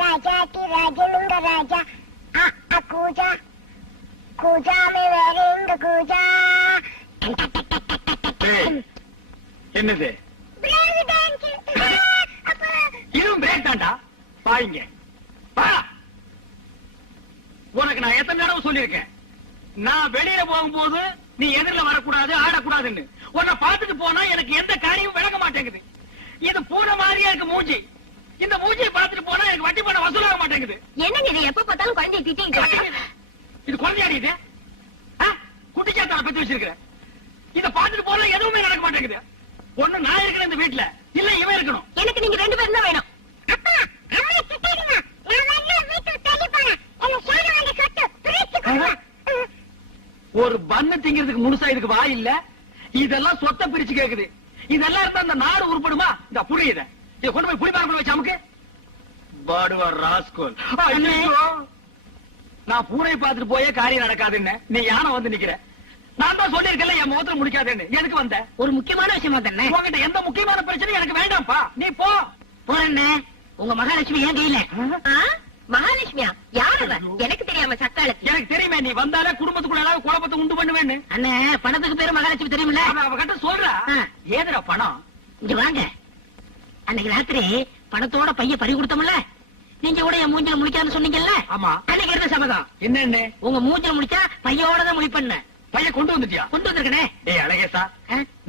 राजा की राजलुंग राजा कूजा कूजा में वेरिंग कूजा என்னது இதுவும் பிரேக் தாண்டா பாருங்க உனக்கு நான் எத்தனை தடவை சொல்லியிருக்கேன் நான் வெளியில போகும்போது நீ எதிரில் வரக்கூடாது ஆடக்கூடாதுன்னு உன்னை பார்த்துட்டு போனா எனக்கு எந்த காரியமும் விளங்க மாட்டேங்குது இது பூனை மாதிரியா இருக்கு மூஞ்சி இந்த மூஞ்சியை பார்த்துட்டு போனா எனக்கு வட்டி பணம் வசூலாக மாட்டேங்குது என்னங்க இது எப்ப பார்த்தாலும் குழந்தைய திட்டிங்க இது குழந்தையாடி இது குட்டிச்சாத்தான பத்தி வச்சிருக்கிற இத பார்த்துட்டு போனா எதுவுமே நடக்க மாட்டேங்குது ஒண்ணு நான் இருக்கிறேன் இந்த வீட்டுல இல்ல இவன் இருக்கணும் எனக்கு நீங்க 2 பேரும் தான் வேணும் ஒரு பண்ணு திங்கிறதுக்கு முழுசா இதுக்கு வாய் இல்ல இதெல்லாம் சொத்தை பிரிச்சு கேக்குது இதெல்லாம் இருந்தா அந்த நாடு உருப்படுமா இந்த புரியுத இதை கொண்டு போய் புளிப்பாங்க வச்சு அமுக்கு பாடுவார் ராஸ்கோல் நான் பூனை பார்த்துட்டு போயே காரியம் நடக்காதுன்னு நீ யானை வந்து நிக்கிற நான் தான் சொல்லிருக்கல என் முகத்துல முடிக்காதுன்னு எதுக்கு வந்த ஒரு முக்கியமான விஷயமா தானே உங்ககிட்ட எந்த முக்கியமான பிரச்சனையும் எனக்கு வேண்டாம்ப்பா நீ போ போறேன்னு உங்க மகாலட்சுமி ஏன் கையில மகாலட்சுமியா யாரு எனக்கு தெரியாம சக்காலத்து எனக்கு தெரியுமே நீ வந்தாலே குடும்பத்துக்குள்ள ஏதாவது குழப்பத்தை உண்டு பண்ணுவேன்னு அண்ணே பணத்துக்கு பேரு மகாலட்சுமி தெரியுமில்ல அவகிட்ட சொல்றா ஏதுடா பணம் இங்க வாங்க அன்னைக்கு ராத்திரி பணத்தோட பைய பறி கொடுத்தோம்ல நீங்க கூட என் மூஞ்சில முடிக்காதுன்னு சொன்னீங்கல்ல ஆமா அன்னைக்கு இருந்த சபதம் என்ன உங்க மூஞ்சில முடிச்சா பையோட தான் முடிப்பண்ண பையன் கொண்டு வந்துட்டியா கொண்டு வந்திருக்கனே ஏய் அழகேசா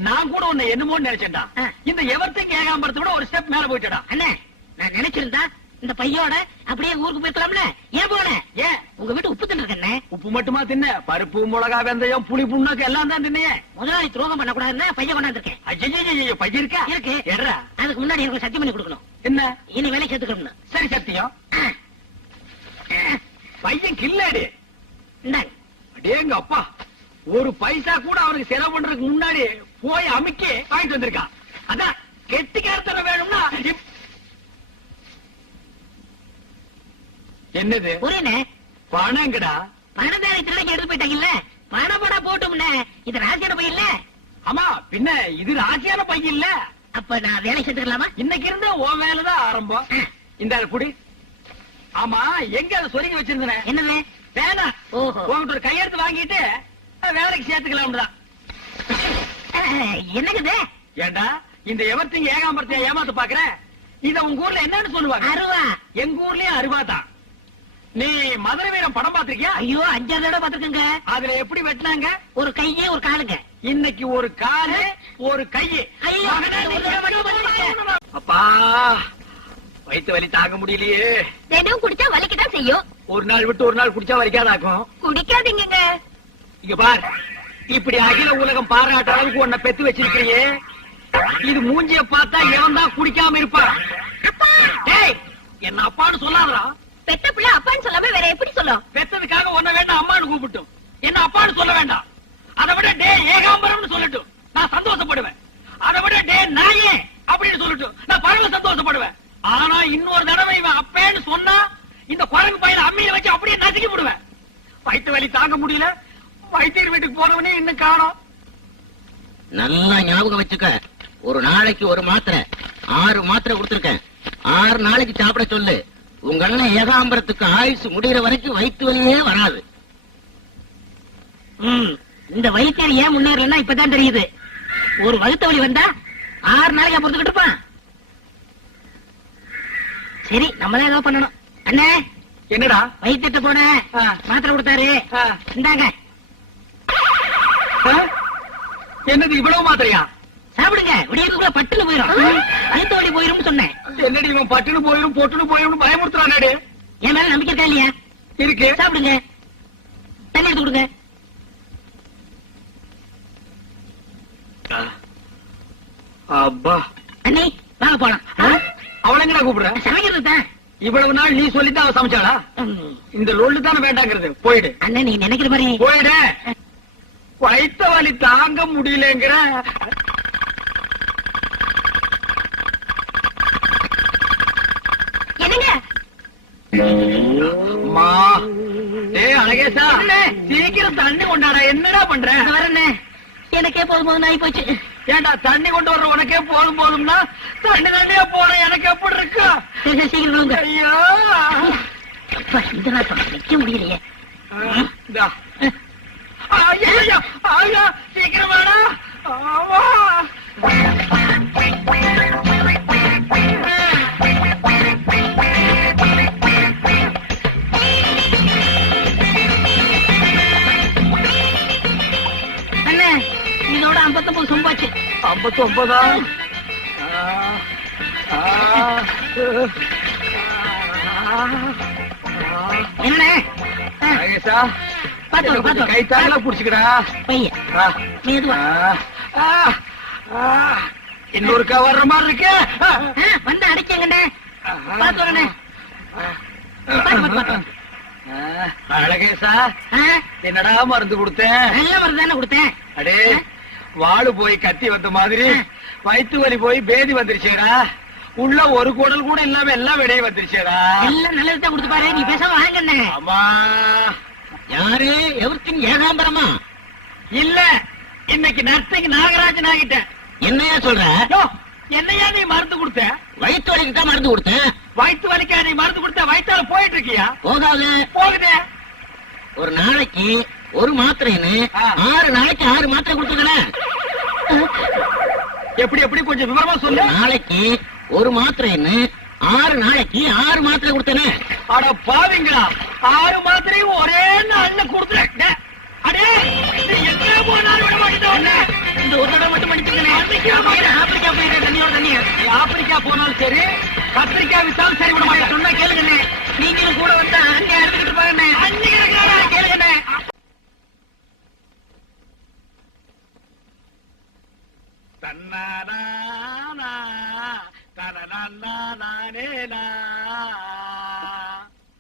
நான் கூட உன்னை என்னமோன்னு நினைச்சேன்டா இந்த எவர்த்திங் ஏகாம்பரத்தை விட ஒரு ஸ்டெப் மேல போயிட்டடா அண்ணே நான் நினைச்சிருந்தா இந்த பையோட அப்படியே ஊருக்கு போயிருக்கலாம்ல ஏன் போன ஏன் உங்க வீட்டு உப்பு தின்னு உப்பு மட்டுமா தின்ன பருப்பு மிளகா வெந்தயம் புளி புண்ணாக்கு எல்லாம் தான் தின்னையே முதலாளி துரோகம் பண்ண கூடாதுன்னா பையன் கொண்டாந்துருக்கேன் ஐயோ பையன் இருக்கா இருக்கு எட்ரா அதுக்கு முன்னாடி எனக்கு சத்தியம் பண்ணி கொடுக்கணும் என்ன இனி வேலை சேர்த்துக்கணும் சரி சத்தியம் பையன் கில்லாடி இந்தாங்க அடேங்க அப்பா ஒரு பைசா கூட அவனுக்கு செலவு பண்றதுக்கு முன்னாடி போய் அமுக்கி வாங்கிட்டு வந்திருக்கான் அதான் கெட்டிக்காரத்தனை வேணும்னா என்னது புரியல பணங்கடா பணத்தாரி திருடங்க எடுத்து போயிட்டாங்கல்ல பணப்படா போட்டோம்ல இது ராசியான பையன் இல்ல ஆமா பின்ன இது ராசியான பையன் இல்ல அப்ப நான் வேலை சேர்த்துக்கலாமா இன்னைக்கு இருந்து உன் வேலைதான் ஆரம்பம் இந்த குடி ஆமா எங்க அதை சொருங்கி வச்சிருந்தேன் என்னது வேணாம் ஓஹோ உங்ககிட்ட ஒரு கையெழுத்து வாங்கிட்டு வேலைக்கு சேர்த்துக்கலாம் என்னது ஏண்டா இந்த எவர்த்திங் ஏகாம்பரத்தை ஏமாத்து பாக்குற இத உங்க ஊர்ல என்னன்னு சொல்லுவாங்க அருவா எங்க ஊர்லயும் அருவா தான் நீ மதுரை வீரம் படம் பாத்திருக்கியா ஐயோ 5 தடவை பாத்துக்கங்க அதுல எப்படி வெட்டினாங்க ஒரு கையே ஒரு காலுங்க இன்னைக்கு ஒரு காலு ஒரு கையே ஐயோ அப்பா வயிற்று வலி தாங்க முடியலையே தினம் குடிச்சா வலிக்கதான் செய்யும் ஒரு நாள் விட்டு ஒரு நாள் குடிச்சா வலிக்காதாக்கும் குடிக்காதீங்க இங்க பார் இப்படி அகில உலகம் பாராட்ட அளவுக்கு உன்னை பெத்து வச்சிருக்கிறியே இது மூஞ்சிய பார்த்தா எவன் தான் குடிக்காம இருப்பான் என்ன அப்பான்னு சொல்லாதடா பெத்த பிள்ளை அப்பான்னு சொல்லாம வேற எப்படி சொல்லும் பெத்ததுக்காக உன்ன வேண்டாம் அம்மான்னு கூப்பிட்டும் என்ன அப்பான்னு சொல்ல வேண்டாம் அதை விட டே ஏகாம்பரம்னு சொல்லட்டும் நான் சந்தோஷப்படுவேன் அதை விட டே நாயே அப்படின்னு சொல்லட்டும் நான் பரவ சந்தோஷப்படுவேன் ஆனா இன்னொரு தடவை இவன் அப்பேன்னு சொன்னா இந்த குரங்கு பையனை அம்மியில வச்சு அப்படியே நசுக்கி விடுவேன் வயிற்று வலி தாங்க முடியல வைத்தியர் வீட்டுக்கு போனவனே இன்னும் காணோம் நல்லா ஞாபகம் வச்சுக்க ஒரு நாளைக்கு ஒரு மாத்திரை 6 மாத்திரை கொடுத்திருக்கேன் 6 நாளைக்கு சாப்பிட சொல்லு உங்க அண்ணன் ஏகாம்பரத்துக்கு ஆயுசு முடிகிற வரைக்கும் வயிற்று வலியே வராது இந்த வைத்தியர் ஏன் முன்னேறலன்னா இப்பதான் தெரியுது ஒரு வகுத்த வலி வந்தா 6 நாளைக்கு பொறுத்துக்கிட்டு இருப்பான் சரி நம்மதான் ஏதோ பண்ணணும் அண்ணே என்னடா வைத்தியத்தை போன மாத்திரை கொடுத்தாரு இந்தாங்க என்னது இவ்வளவு மாத்திரையா சாப்பிடுங்க விடியதுக்குள்ள பட்டுன்னு போயிடும் வயிற்று வலி போயிரும் சொன்னேன் என்னடி இவன் பட்டுன்னு போயிரும் பொட்டுன்னு போயிரும் பயமுறுத்துறானே என் மேல நம்பிக்கை இருக்கா இல்லையா இருக்கு சாப்பிடுங்க தண்ணி எடுத்து கொடுங்க அப்பா அண்ணி வாங்க போலாம் அவளை எங்கடா கூப்பிடுற சமைக்கிறது தான் இவ்வளவு நாள் நீ சொல்லித்தான் அவ சமைச்சாளா இந்த லொல்லு தானே வேண்டாங்கிறது போயிடு அண்ணன் நீ நினைக்கிற மாதிரி போயிடு வயிற்று வலி தாங்க முடியலங்கிற என்னங்க அழகேசா சீக்கிரம் தண்ணி கொண்டாடா என்னடா பண்ற வரண்ணே எனக்கே போதும் ஆகி போச்சு ஏண்டா தண்ணி கொண்டு வர்ற உனக்கே போதும்னா தண்ணியா போற எனக்கு எப்படி இருக்கு சீக்கிரம் ஐயோ அப்பா, இந்த நாட்டம் நிக்க முடியலையே. இந்தா. ஐயா, ஐயா, சீக்கிரம் வாடா. ஆமா. அண்ணே, இதோட 59 சொம்பாச்சு. 59. என்னண்ணே? கை தாங்களா புடிச்சுக்கடா. பையன் மெதுவா. இன்னொருக்கா வர்ற மாதிரி இருக்கு. வந்து அடைக்கங்கண்ணே. பாத்து வரண்ணே. அழகேசா, என்னடா மருந்து கொடுத்தேன்? நல்ல மருந்து தானே கொடுத்தேன். அடே, வாழு போய் கத்தி வந்த மாதிரி வயிற்று வலி போய் பேதி வந்துருச்சேடா. உள்ள ஒரு குடல் கூட இல்லாம எல்லாம் வெளியே வந்துருச்சேடா. எல்லாம் நல்லதுதான் கொடுத்து பாரு. நீ பேசாம வாங்கண்ணே. ஆமா. யாரு எவர்த்தின் ஏகாம்பரமா? இல்ல, இன்னைக்கு நர்த்தங்க நாகராஜன் ஆகிட்டேன். என்னையா சொல்ற? என்னையா நீ மருந்து கொடுத்த? வயிற்று வலிக்கு தான் மருந்து கொடுத்தேன். வயிற்று வலிக்கா நீ மருந்து கொடுத்த? வயிற்றால போயிட்டு இருக்கியா? போகாது. போகுதே. ஒரு நாளைக்கு ஒரு மாத்திரைன்னு 6 நாளைக்கு 6 மாத்திரை கொடுத்துக்கிறேன். எப்படி எப்படி கொஞ்சம் விவரமா சொல்லு. நாளைக்கு ஒரு மாத்திரைன்னு 6 நாளைக்கு 6 மாத்திரை கொடுத்தேனே. அட பாவிங்களா, 6 மாத்திரையும் ஒரே நாள்ல கொடுத்துறேன். அடே, நீ எங்க போனாலும் விட மாட்டேன். இந்த ஒரு தடவை மட்டும் பண்ணிட்டு ஆப்பிரிக்கா போயிட்டு தண்ணியோட தண்ணி. ஆப்பிரிக்கா போனாலும் சரி, கத்திரிக்காய் வித்தாலும் சரி விட மாட்டேன். சொன்னா கேளுங்கண்ணே. நீங்களும் கூட வந்தா அங்கே அறுத்துக்கிட்டு பாருண்ணே. கேளுங்கண்ணே. தன்னானா தனநானேனா.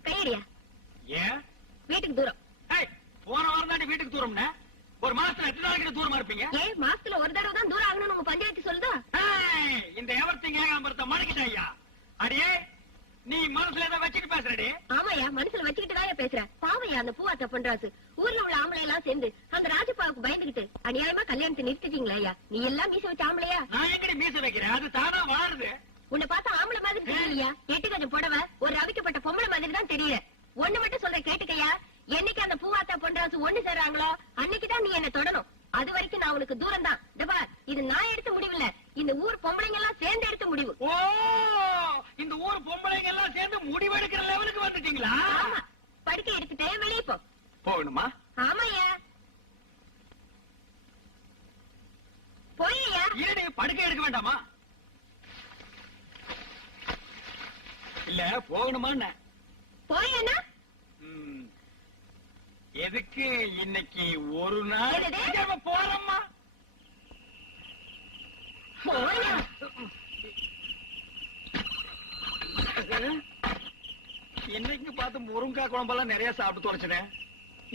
கையடியா. ஏன் வீட்டுக்கு தூரம். போன வாரம் தாண்டி வீட்டுக்கு தூரம்னா ஒரு மாசத்துல எத்தனை நாளைக்கு தூரமா இருப்பீங்க? ஏன் மாசத்துல ஒரு தடவை தான் தூரம் ஆகணும்னு உங்க பஞ்சாயத்து சொல்லுதா? இந்த எவர்த்திங்க ஏகாம்பரத்தை மடக்கிட்டாயா? அடியே, நீ மனசுல ஏதோ வச்சுட்டு பேசுறடி. ஆமாயா, மனசுல வச்சுக்கிட்டு தான் பேசுறேன். பாவையா அந்த பூவாத்த பண்றாசு. ஊர்ல உள்ள ஆம்பளை எல்லாம் சேர்ந்து அந்த ராஜப்பாவுக்கு பயந்துகிட்டு அநியாயமா கல்யாணத்தை நிறுத்திட்டீங்களா ஐயா? நீ எல்லாம் மீச வச்ச ஆம்பளையா? நான் எங்கடி மீச வைக்கிறேன்? அது தானா வாழுது. உன்னை பார்த்தா ஆம்பளை மாதிரி தெரியலையா? 8 கஜம் புடவை, ஒரு ரவிக்கப்பட்ட பொம்பளை மாதிரி தான் தெரியல. ஒண்ணு மட்டும் சொல்ற கேட்டுக்கையா, என்னைக்கு அந்த பூவாத்தா பொன்ராசு ஒண்ணு சேர்றாங்களோ அன்னைக்குதான் நீ என்ன தொடணும். அது வரைக்கும் நான் உனக்கு தூரம் தான். இது நான் எடுத்த முடிவு இல்ல, இந்த ஊர் பொம்பளைங்க எல்லாம் சேர்ந்து எடுத்த முடிவு. ஓ, இந்த ஊர் பொம்பளைங்க எல்லாம் சேர்ந்து முடிவெடுக்கிற லெவலுக்கு வந்துட்டீங்களா? ஆமா, படுக்கை எடுத்துட்டே வெளியே போ. போகணுமா? ஆமாயா, போய்யா. ஏடி, படுக்கை எடுக்க வேண்டாமா? இல்ல, போகணுமா? போயேனா? எதுக்கு இன்னைக்கு ஒரு நாள் போறோம்மா? இன்னைக்கு பார்த்து முருங்காய் குழம்பெல்லாம் நிறைய சாப்பிட்டு தொலைச்சினேன்.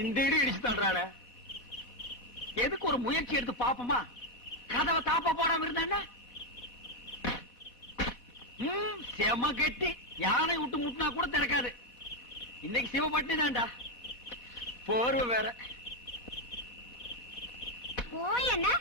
இந்த இடி இடிச்சு தள்ளுறாள. எதுக்கு ஒரு முயற்சி எடுத்து பாப்போமா? கதவை தாப்பா போடாம இருந்தாங்க. செம கெட்டி, யானை விட்டு முட்டினா கூட திறக்காது. இன்னைக்கு சிவப்பட்டி தான்டா. போர்வை வேற. போயேனா?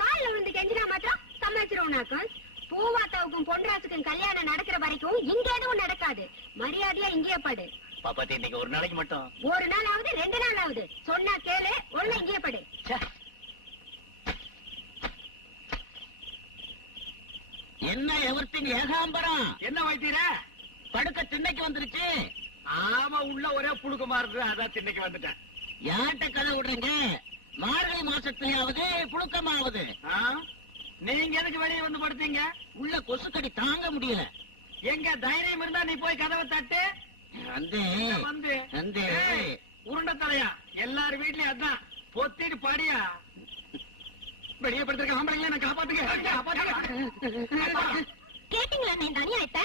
கால்ல விழுந்து கெஞ்சினா மாத்திரம் சமாளிச்சிருவோம்னாக்கும். பூவாத்தாவுக்கும் பொன்ராசுக்கும் கல்யாணம் நடக்கிற வரைக்கும் இங்க எதுவும் நடக்காது. மரியாதையா இங்கே படு. பாப்பாத்தி, இன்னைக்கு ஒரு நாளைக்கு மட்டும். ஒரு நாள் ஆகுது, 2 நாள் ஆகுது. சொன்னா கேளு, ஒண்ணு இங்கே படு. என்ன எவர்த்தின் ஏகாம்பரம்? என்ன வைத்தீர? படுக்க திண்ணைக்கு வந்துருச்சு. ஆமா, உள்ள ஒரே புழுக்கமா இருக்கு, அதான் திண்ணைக்கு வந்துட்டேன். யார்கிட்ட கதை விடுறீங்க? மார்கழி மாசத்துலயாவது புழுக்கமாவது. நீங்க எதுக்கு வெளியே வந்து படுத்தீங்க? உள்ள கொசுக்கடி தாங்க முடியல. எங்க தைரியம் இருந்தா நீ போய் கதவை தட்டு. வந்து உருண்ட தலையா, எல்லாரும் வீட்லயும் அதான். பொத்திட்டு பாடியா. வெளியே படுத்திருக்க கேட்டீங்களா? நீ தனியாயிட்ட.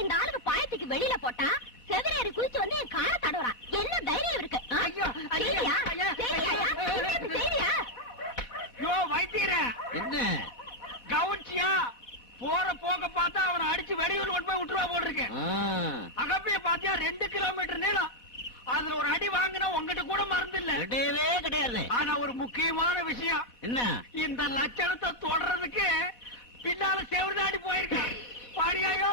இந்த ஆளுக்கு பாயத்துக்கு வெளியில போட்டா செவிலியர் குளிச்சு வந்து என் காலை தடுறான். என்ன தைரியம் இருக்கு? என்ன கவுச்சியா? போற போக பார்த்தா அவனை அடிச்சு வெளியூர் கொண்டு போய் விட்டுருவா போல் இருக்கு. அகப்பிய பாத்தியா 2 கிலோமீட்டர் நீளம். அதுல ஒரு அடி வாங்கினா உங்ககிட்ட கூட மறந்து இல்ல. கிடையவே கிடையாது. ஆனா ஒரு முக்கியமான விஷயம் என்ன? இந்த லட்சணத்தை தொடறதுக்கு பின்னால செவர்தாடி போயிருக்க. பாடியாயோ